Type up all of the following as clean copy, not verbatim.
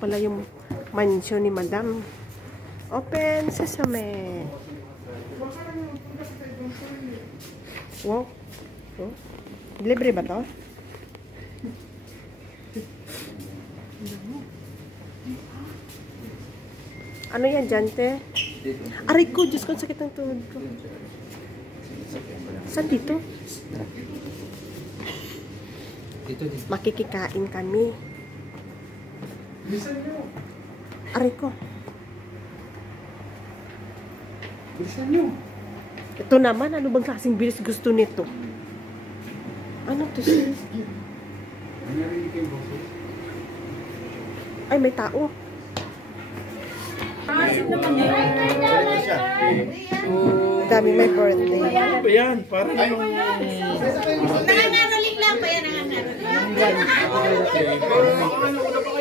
pala yung mansion ni Madam. Open sesame. Wow. Oh. Libre ba to? Ano yan, Jante? Aray ko, Diyos ko, sakit ng tuhod ko. Saan dito? Makikikain kami. Aray ko. Bilisan nyo. Ito naman, ano bang klaseng bilis gusto nito? Ano to siya? Ay, may tao. Dami may birthday. Ano ba yan? Parang yung... Nangangaroling lang ba yan?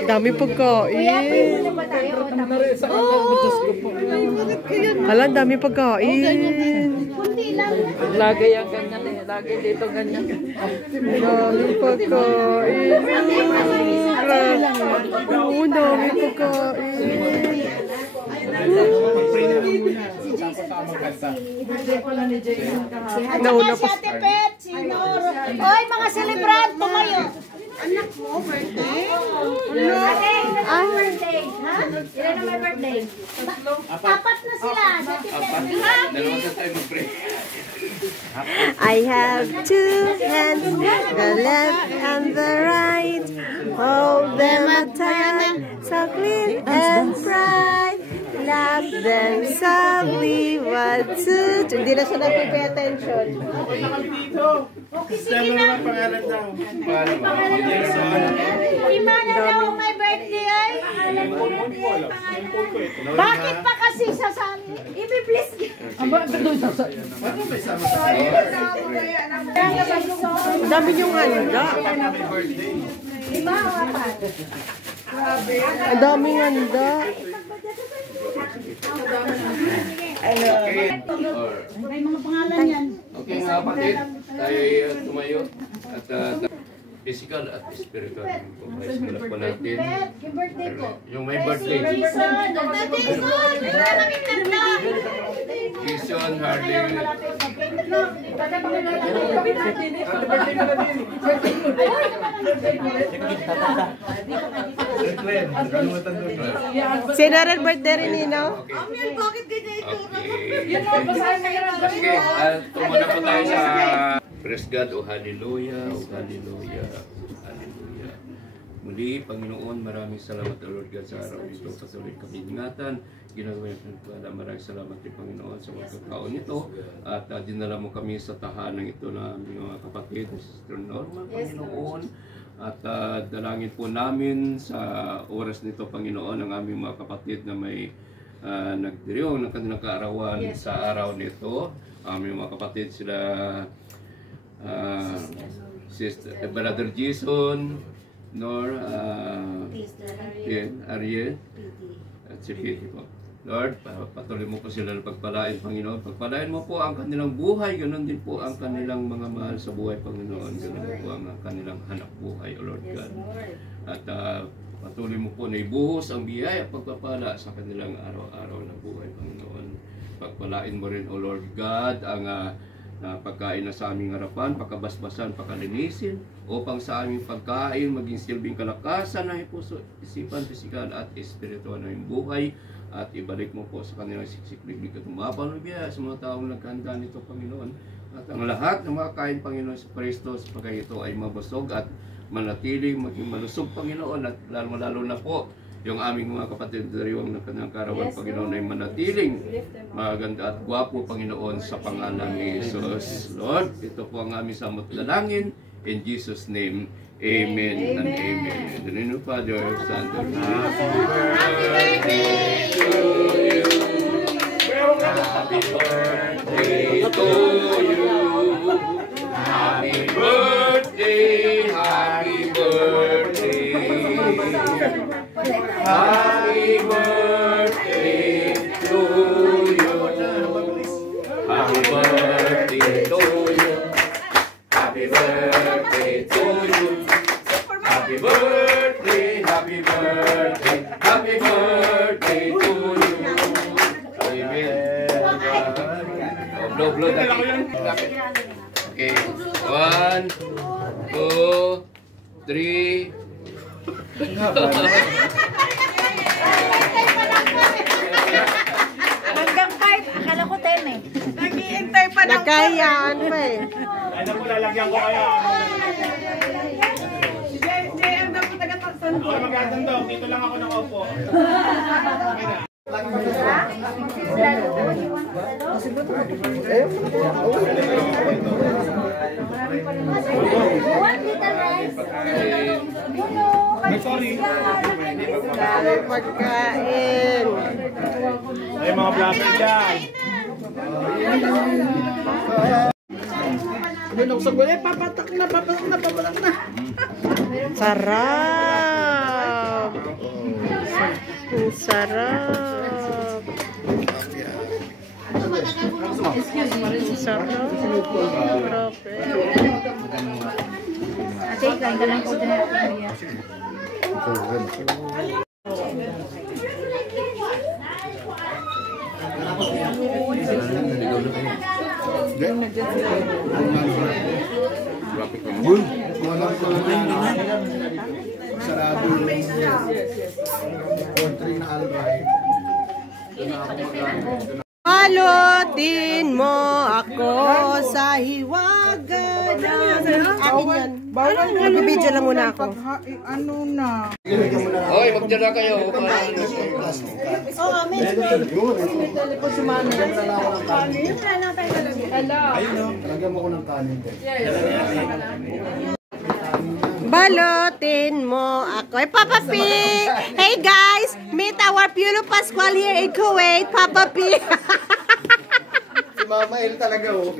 Dami pagkain. Hala, dami pagkain. Lagi yung ganyan eh. Lagi dito ganyan. Dami pagkain. Oo, dami pagkain. Nauna pa. Si Ate Pet, si Noro. Oy, mga celebrant, tumayo. Anak mo, birthday? Ano? Birthday, ha? Ilan na may birthday? Apat na sila. Si Ate Pet. I have two hands, the left and the right. Hold them tight, so clean and bright. Love them softly, what to do. Hindi na siya nagpipay attention. Okay, sige na. Pangalan daw. Imana daw may birthday ay. Bakit pa kasi sasali? Ibi-bless ka. Ang dami niyong handa. Diba, wapat? Ang daming handa. May mga pangalan yan. Okay mga kapatid, tayo tumayo at physical at spiritual. Pagkaisimulat po natin. Yung birthday ko. Yung may birthday. Jason, Harley. Sinarel birthday rin, Nino? Amil, bakit ganyan ito? Sige, tumuna po tayo sa praise God, oh hallelujah, oh hallelujah, hallelujah. Muli, Panginoon, maraming salamat, Lord God, sa araw nito. Patuloy kami ingatan. Ginagawa yung pagkakala. Maraming salamat din, Panginoon, sa pagkakataon nito. At dinala mo kami sa tahanan ito na aming mga kapatid, Sister Norma, Panginoon. At dalangin po namin sa oras nito, Panginoon, ang aming mga kapatid na may nagdiriwang ng kanilang kaarawan sa araw nito. Aming mga kapatid sila, Sister Brother Jason, Nor, Ariel, at si Piti po. Lord, patuloy mo po sila ng pagpalain, Panginoon. Pagpalain mo po ang kanilang buhay, ganoon din po ang kanilang mga mahal sa buhay, Panginoon. Ganoon din po ang kanilang hanap buhay, O Lord God. At patuloy mo po na ibuhos ang biyaya at pagpapala sa kanilang araw-araw na buhay, Panginoon. Pagpalain mo rin, O Lord God, ang pagkain na sa aming harapan, pagkabasbasan, pagkalinisin, upang sa aming pagkain maging silbing kalakasan ng puso, isipan, pisikal at espiritual na yung buhay. At ibalik mo po sa kanilang siksik-bibig at umabang biyaya sa mga taong nagkanda nito, Panginoon. At ang lahat ng mga kain, Panginoon, sa Kristo, sapagkat ito ay mabusog at manatiling maging malusog, Panginoon. At lalo na po, yung aming mga kapatid dariwang ng kanilang karawan, Panginoon, ay manatiling maganda at gwapo, Panginoon, sa pangalan ni Jesus. Lord, ito po ang aming samot dalangin. In Jesus' name, amen and amen. In the name of Father, Son, and Happy birthday to you. Happy birthday to you. Happy birthday, happy birthday. Happy birthday to you. Happy birthday to you. Happy birthday to you. Happy birthday, happy birthday. Happy birthday to you. Amen. Oh, blow, okay. 1, 2, 3. Hanggang 5, akala ko 10 eh. Naghihintay pa ng Nagkayaan pa eh. Ay, naku, lalagyan ko kaya. Jay, ang dapat taga-taksan Ako na magkatandog. Dito lang ako nakaupo. Sorry. Dami pagkain. Ay, mga vlogger dyan. Papatak na. Sarap. Ang sarap. Ang sarap. Grabe. Ate, kain ka lang ko dyan. Balutin mo ako sa hiwaga ng akin yan. Magbibidyo lang muna ako. Ano na? Hoy, magdala kayo. Balutin mo ako. Papa P! Hey guys! Meet our Piolo Pascual here in Kuwait. Papa P! Si Mama El talaga, oh.